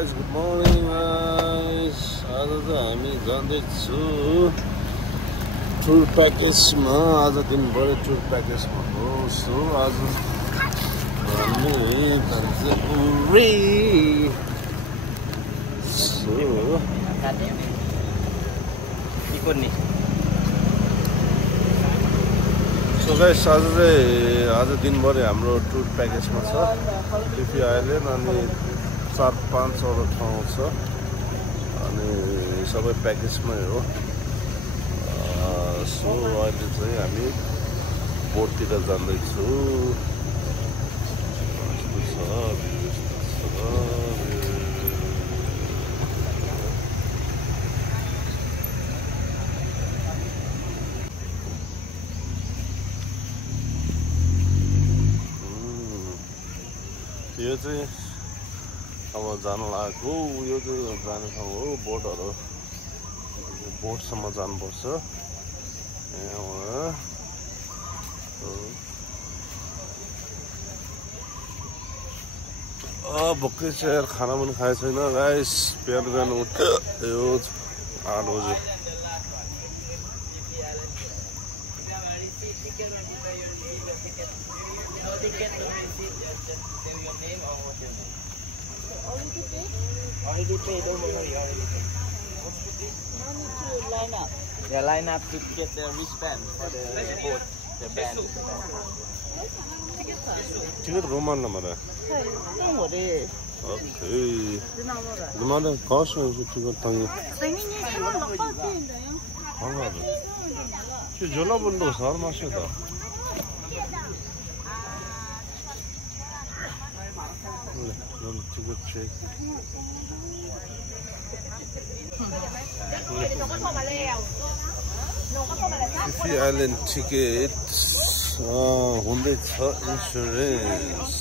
guys, good morning guys. आज चाहिँ हामी जाँदैछु टुर प्याकेजमा. आज दिनभरि टुर प्याकेजमा हो. सो आज हामी कान्चनपुरी. सो गाइस आज दिनभरि हाम्रो टुर प्याकेजमा छ. टिपी आइल्यान्ड अनि 4-5 अरू ठाउँ छ अनि सबै प्याकेजमै हो. सो अहिले चाहिँ हामी बोटतिर जाँदैछु. यो चाहिँ अब जान लागेको. यो चाहिँ जाने ठाउँ हो. बोटसम्म जानुपर्छ. भोकै छ यार. खाना पनि खाएको छैन गाइस. बिहान बिहान उठ्यो. यो 8 बजे. Already paid, don't worry, already paid. No need to line up. Yeah, line up to get the wristband for the boat, the band. Ticket Roman number. Hey, Okay. The mother cost is to go to you. Jolabundu, Sarmashita. Tiffi Island tickets. Hundred insurance.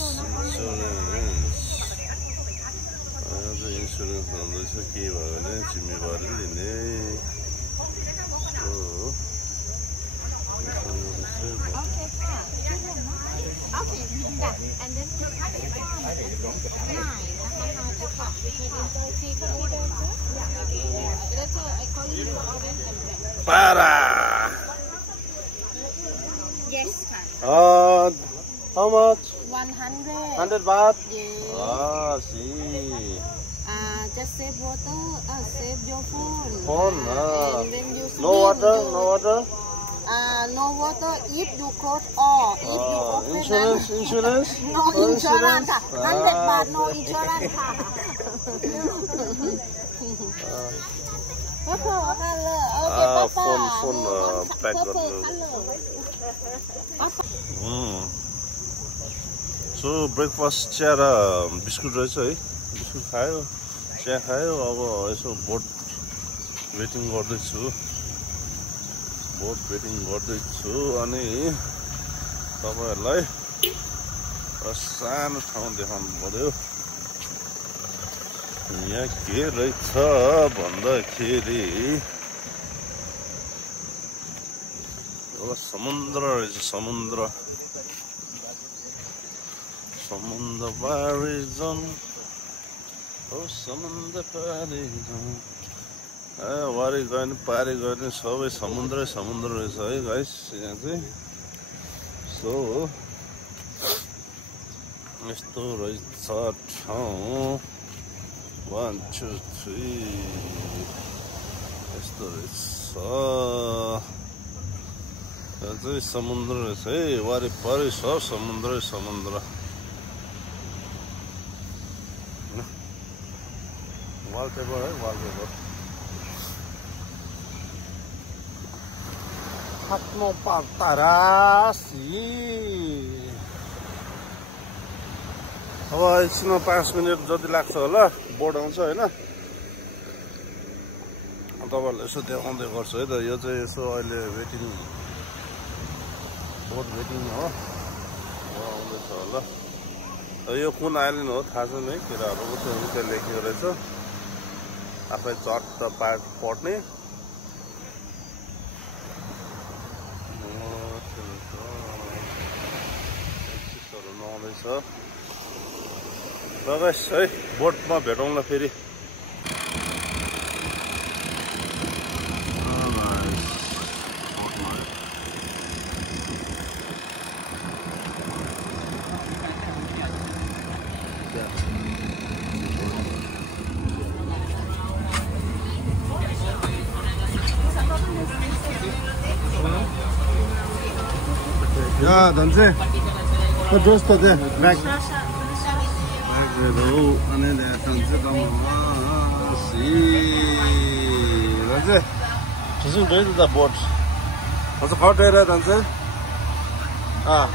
Insurance on this key. Jimmy okay, and then Para. Yes, How much? 100. 100 baht. Yeah. See. Just save water. Save your phone. And then you no water. No water. No water if you close all. If you open Insurance? No insurance. 100 baht, no insurance. Phone pack. So breakfast chair biscuit रहेछ है. Biscuit खायो, चिया खायो. अब यसो बोट waiting गर्दैछु. अनि तपाईहरुलाई सानो ठाउँ देखाउनु पर्यो. यहाँ के रहेछ भन्दाखेरि एउटा समुद्र रहेछ. समुद्र पारी जन. समुद्र पारी जन. वारी गयो भने पारी गयो भने सबै समुद्रै रहेछ है गाइस यहाँ चाहिँ. सो यस्तो रहेछ ठाउँ. 1 2 3 यस्तो रहेछ. यहाँ चाहिँ समुद्र रहेछ है. वारिपारि सब समुद्र. वालपेपर है. Hatmo Partarasi. अब एकछिनमा 5 मिनट जति लाग्छ होला. बोट आउँछ हैन. तपाईहरुलाई यसो देखाउँदै गर्छु है त. यो चाहिँ यसो अहिले बोट वेटिङ हो. आउँदैछ होला. यो कुन आइल्यान्ड हो थाहा छैन है. केटाहरुको चाहिँ लेखेको रहेछ. आफै चट्ट पढ्ने. ल गाइस है बोटमा भेटौँला फेरि 야, 던지. 그 조스터 돼. 백. 그래도 안에 내 던지 가면 씨. 던지. 무슨 레드다 보트. 어서 가더라 던지. 아.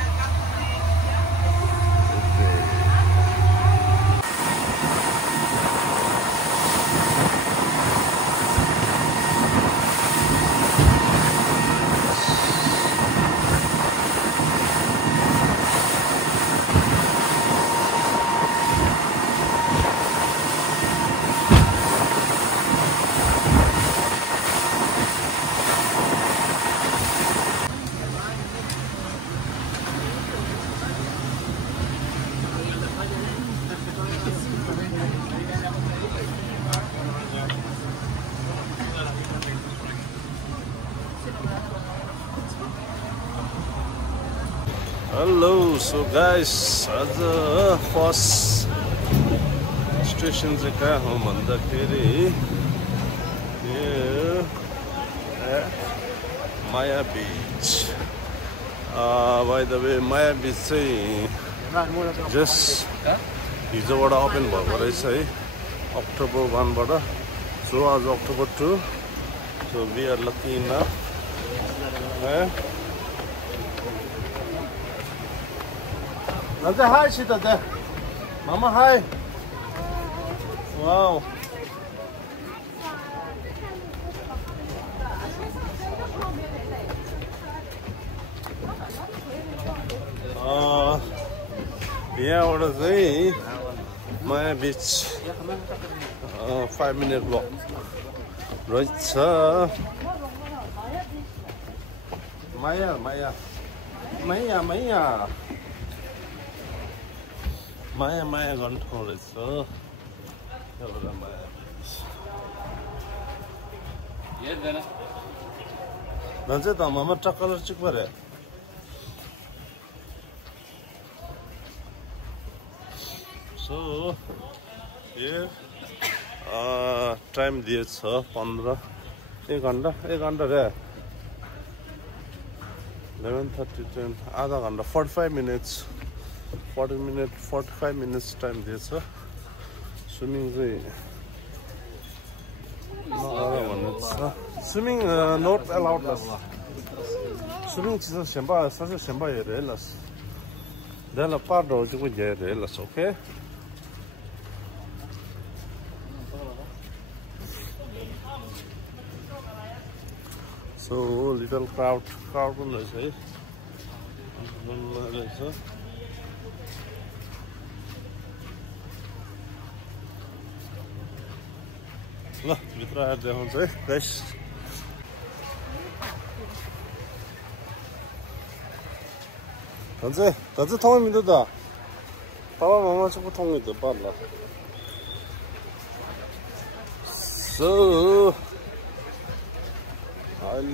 Hello, so guys, आज फर्स्ट स्टेशन चाहिँ कहाँ हो भन्दाखेरि माया बीच बाई द वे माया बीच चाहिँ जस्ट हिजोबाट ओपन भएको रहेछ है अक्टोबर 1 बाट सो आज October 2 so we are lucky enough Say hi, Sita. There, Mama. Hi. Wow. Yeah, what is it? Maya Beach. 5-minute walk. Right, sir. Maya. Maya gone to it, so that's it. Mama chocolate chip for it. So here time this 15 1 घंटा रे 11:30 10 आधा घंटा 45 minutes 45 minutes time this swimming swimming not allowed swimming is semba relas dela pardo ju relas okay so little crowd let's say ल भित्र आएर देखाउँछ है guys 던지 통이 믿어다 봐봐 마마 자꾸 통이 믿어 빨라 so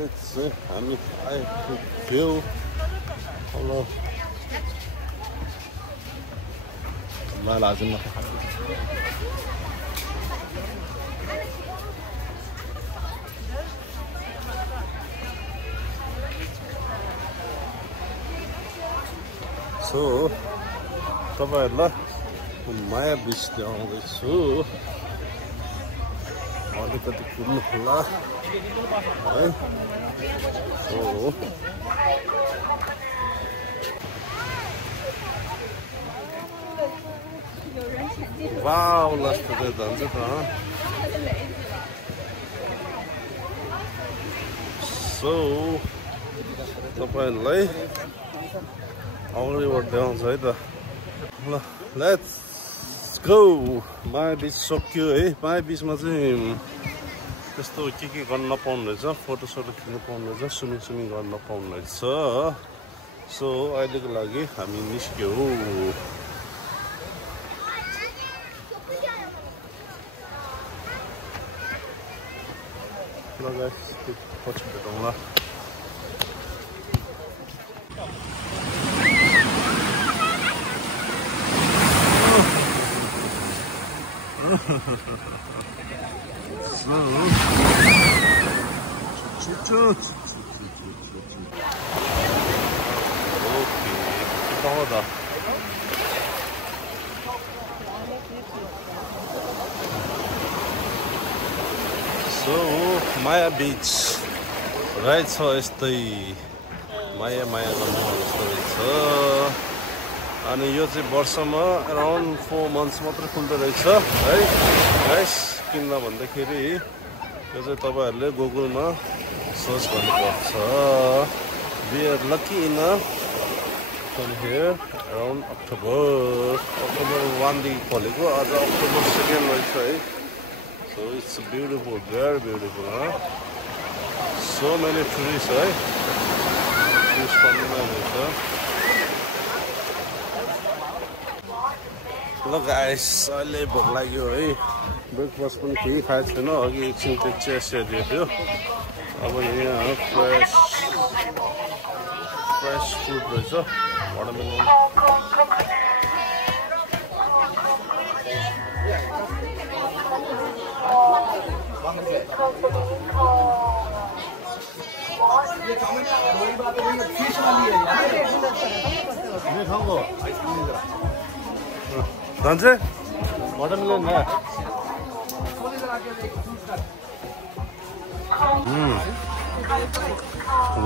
let's see I feel hello 말 아줌마 So, तपाईँहरूलाई माया बीच देखाउँदैछु अलिकति कुद्नु खोला है सो वाउ लास्ट त जान्छ त सो तपाईँहरूलाई अगाडिबाट देखाउँछ है त ल लेट्स गो माया बीच सक्यो है माया बीचमा चाहिँ त्यस्तो के गर्न नपाउनु रहेछ फोटोसोटो खिच्नु पाउनु रहेछ स्विमिङ गर्न नपाउनु रहेछ सो अहिलेको लागि हामी निस्क्यौँ ल गाइस पछि भेटौँला So, Maya Beach रहेछ यस्तै माया माया गर्नु जस्तो रहेछ अनि यो चाहिँ वर्षमा अराउन्ड 4 months मात्र खुल्दो रहेछ है गाइस किन भन्दाखेरि यो चाहिँ तपाईहरुले गुगलमा सर्च गर्नुपर्छ we are lucky enough from here around October 1 देखि खोलेको आज October 2 रहेछ है so it's beautiful very beautiful huh? So many trees right trees coming Look guys अहिले भोक लाग्यो है ब्रेकफास्ट पनि केही खाएको छैन अघि एकछिन पिक्चर सेयर दिएको थियो अब यहाँ फ्रेश फुड रहेछ वाटरमेलन धन्जे वाटरमेलन है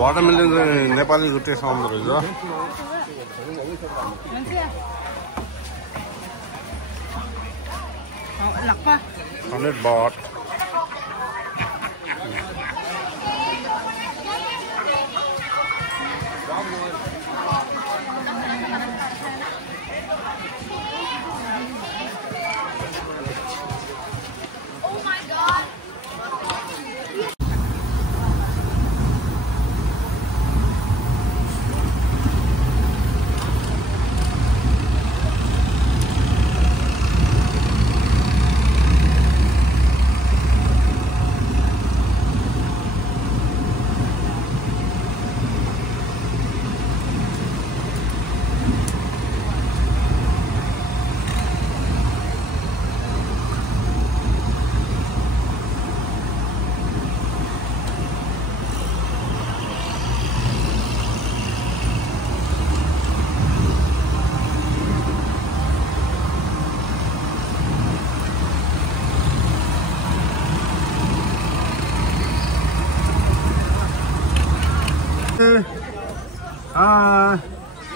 वाटरमेलन नेपाली टेस्ट आउँदो रहेछ 100 baht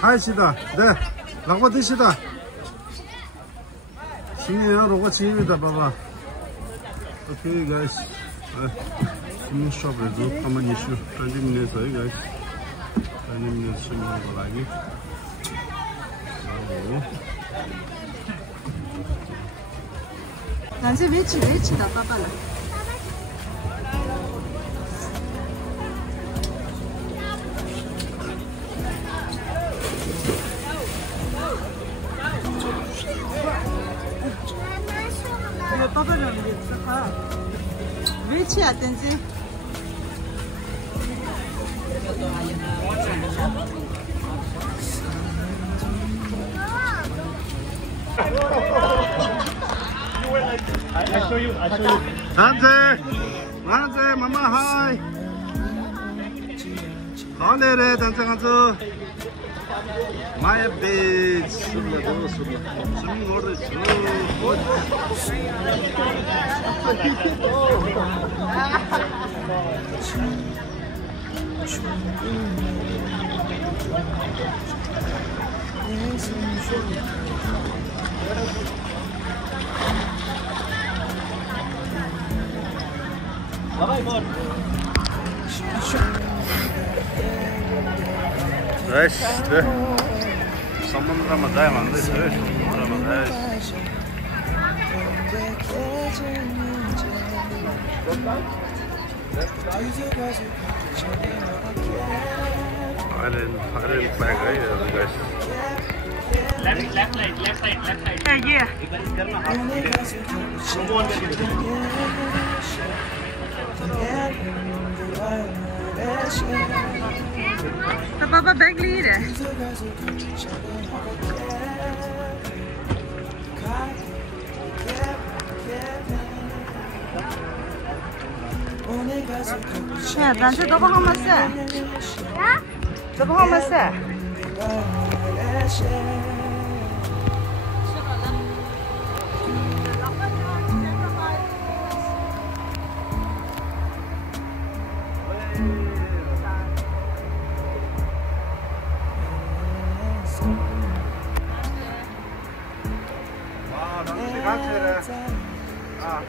하이시다. 네. 라고 드시다. 신이에요. 로고 지입니다. 봐봐. Okay, guys. Smooth shop is up. Come on, issue. 20 minutes, guys. 20 minutes 거 लागि. 난세 매치다. 봐봐라. Richie atenzi. I show you. Danze, mama hi. Halere danze ganzu. Maya Beach. Guys, समुद्रमा जाए भन्दै छ है समुद्रमा जाए Island flag है guys left side Yeah. Come on, तो पापा बैग ली रहे是，但是都不好么事。都不好么事。哇，咱们这看起来啊。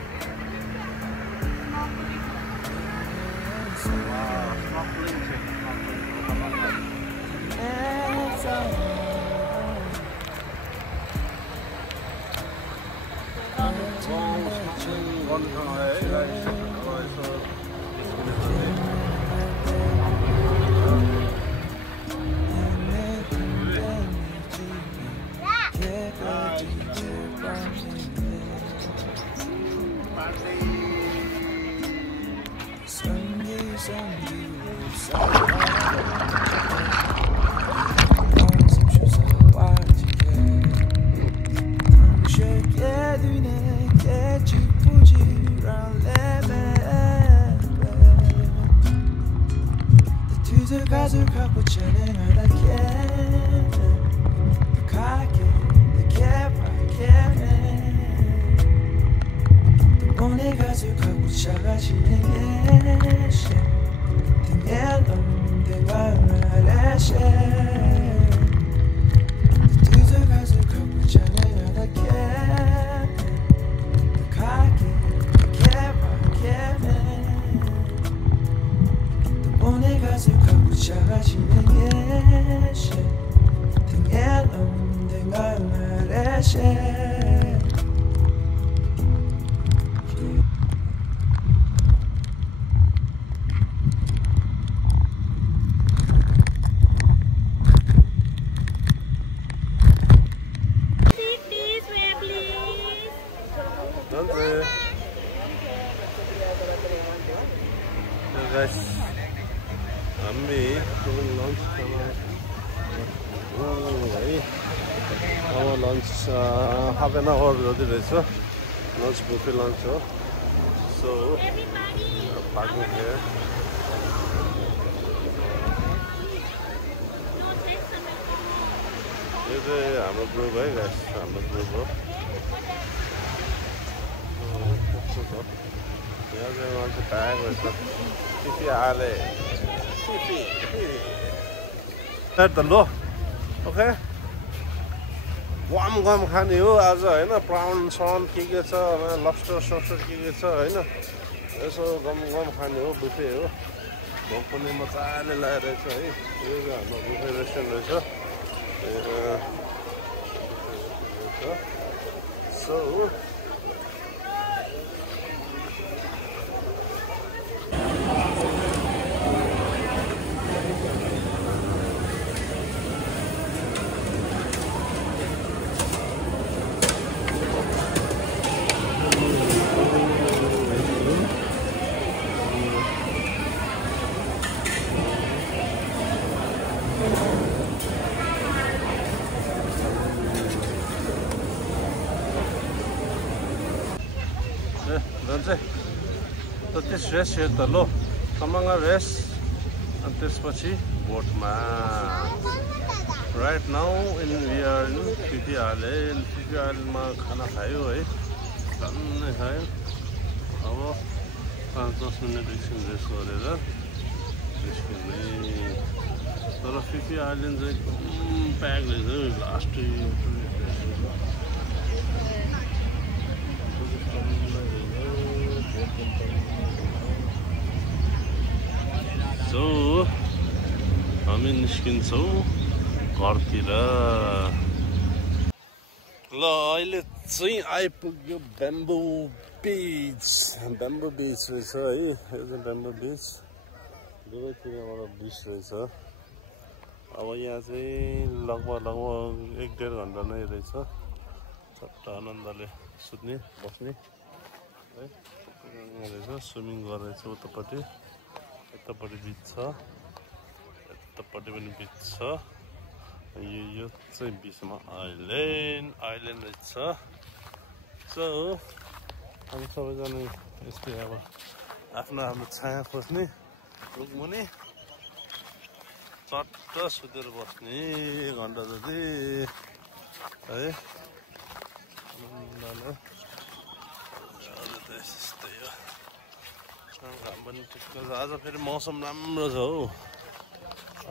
Guys, हामी लन्च अब लन्च हाफ एन आवर जति रहेछ लन्च बुफे लन्च हो सो पार्किङ हियर यो चाहिँ हाम्रो ग्रुप है गाइस हाम्रो ग्रुप हो यहाँ चाहिँ मान्छे प्याक रहेछ Fifi Ale. Fifi. That's the low. Okay. Warm खाने हो आज हैन प्राउन सन के छ लब्स्टर सब्स्टर के छ हैन यसो गम खाने हो बुफे हो भोक पनि मजाले लागेछ है यो हाम्रो बुफे रेस्टुरेन्ट रहेछ so this rest here the low tamanga rest and त्यसपछि बोटमा right now we are in Fifi Island मा खाना खायो है खाना खायो अब 5-10 मिनेट एकछिन रेस्ट गरेर निस्किने तर Fifi Island चाहिँ एकदम प्याक रहेछ लास्ट So, हामी निस्किन्छौँ घरतिर ल अहिले चाहिँ आइपुग्यो ब्याम्बो बीच रहेछ है यो चाहिँ ब्याम्बो बीच दुवैतिरबाट बीच रहेछ अब यहाँ चाहिँ लगभग 1-1.5 घन्टा नै रहेछ चट्ट आनन्दले सुत्ने बस्ने है रहेछ स्विमिङ गरेछ उतापट्टि यतापट्टि बिच छ यतापट्टि पनि बिच छ यो चाहिँ बिचमा आइल्यान्ड रहेछ सो हामी सबैजना यस्तै अब आफ्नो आफ्नो छाया खोज्ने रुखमुनि चट्ट सुतेर बस्ने घन्टा जति है त्यस्तै हो घाम पनि ठिक्क छ आज फेरि मौसम राम्रो छ हौ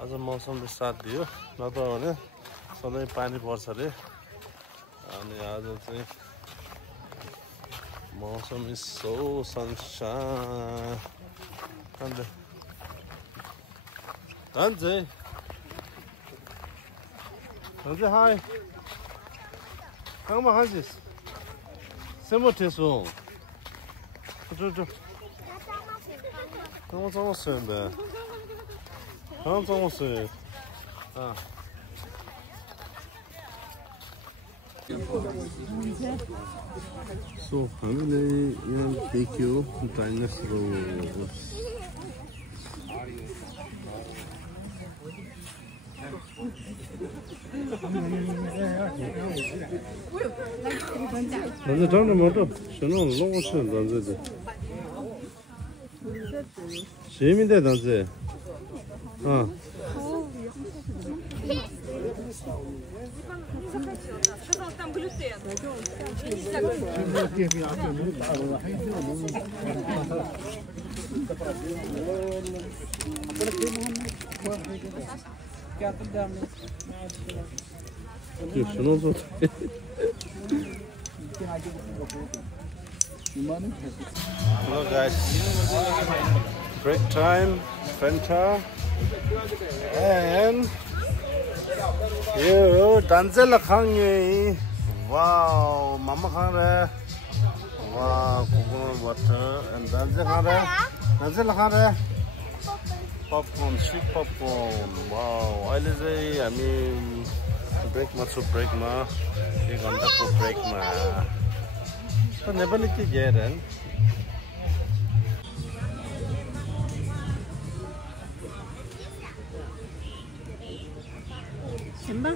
आज मौसमले साथ दियो नत्र भने सधैँ पानी पर्छ अरे अनि आज चाहिँ मौसम is so sunshine Danze, hi. Kang ma hansis. Semo teso. Jo. Kang ma zong sen de. Kang zong sen. Ah. So, हामीले यहाँ देखियो डाइनोसरस 단지 장난 맞아. 저는 로봇은 단지지. 재밌대 단지. Сказал, там глютен. Hello guys, break time, Fanta, and you Danzela Kanye. Wow, Mama Kare, wow, coconut water, and Danzela Kare, popcorn, sweet popcorn. Wow, I mean, break ma, so break ma, you got to break ma. So never let you get in. Simba?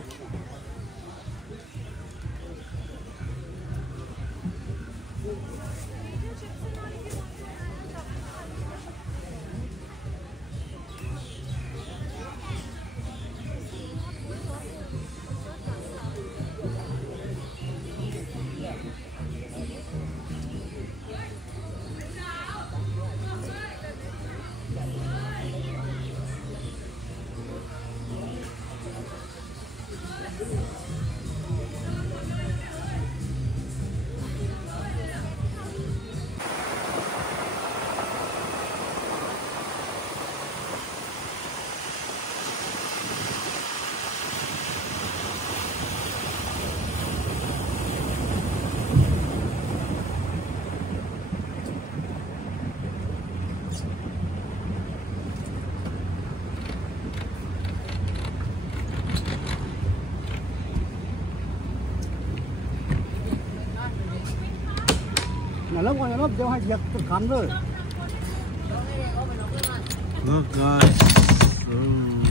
Look guys, so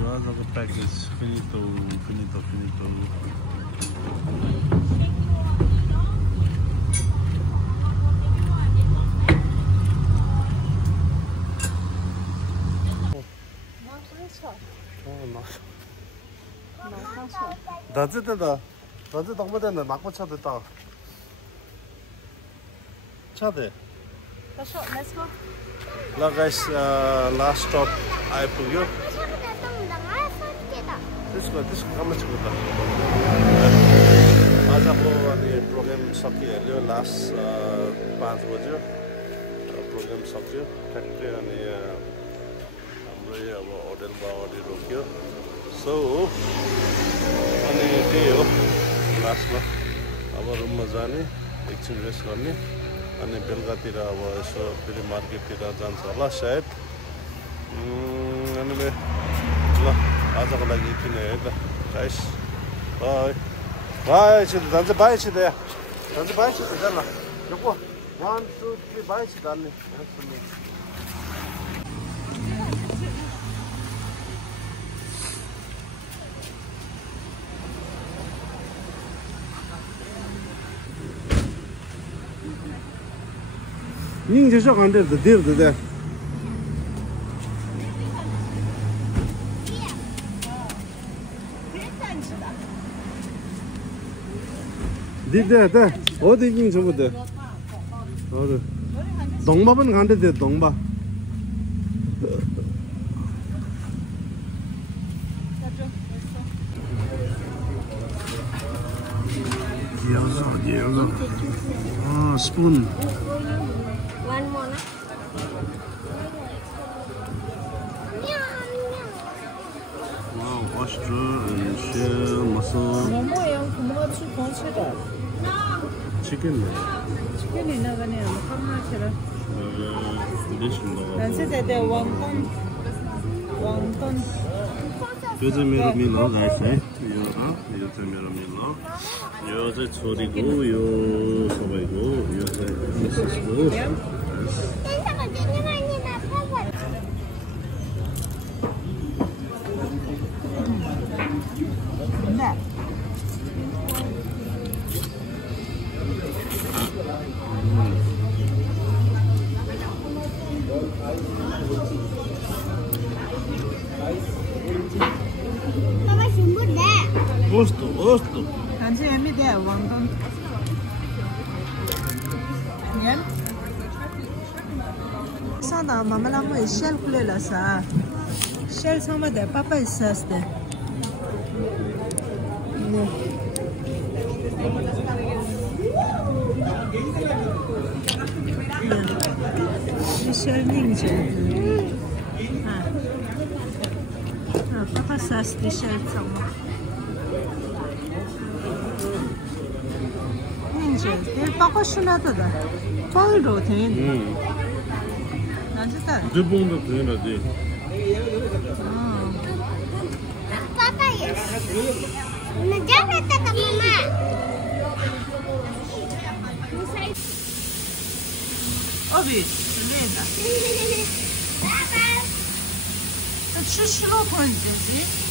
that's the package. Finito. That's it. Let's go. Now guys, last stop आइपुग्यो. त्यसको comment गर्दा आजको अनि programme सकिहाल्यो. Last 5 बज्यो programme सक्यो ठ्याक्कै अनि हाम्रो अब होटलमा अगाडि रोक्यो. सो अनि त्यही हो लास्टमा अब रुममा जाने एकछिन रेस्ट गर्ने अनि बेलुकातिर अब यसो फेरि मार्केटतिर जान्छ होला सायद. अनि ल आजको लागि यति नै है त गाइस. बाई छिटो जान्छ. बाई छिटो जान. ल 1 2 3 बाई छिटो हाल्ने. 应接小看这是地儿的。对，어디 인쳐보대. 어디. 동밥은 간대 동밥. 기어서. 아, 스푼. One more. Wow, oyster and shell, mussel. Chicken. 치킨이 나가네. 깜짝이야. traditional. 난세대 왕돈. 요즘 मेरो मिलो गाइस है यो चाहिँ मेरो मिलो यो चाहिँ छोरीको यो सबैको यो चाहिँ मिसेसको Gosto. 간지 애미대 왕돈. 년? 사다 마마라고 쉘 플레라사. 쉘 상마대 빠빠 있었대. 쉘 닝지. 빠빠 사스대 쉘 상마. 일 빠고 신나다. 거기로 되는. 난지다. 일본도 되나지. Papa, nagkakata ka, Mama. 어비, 들린다. Papa. 추시로 보이지?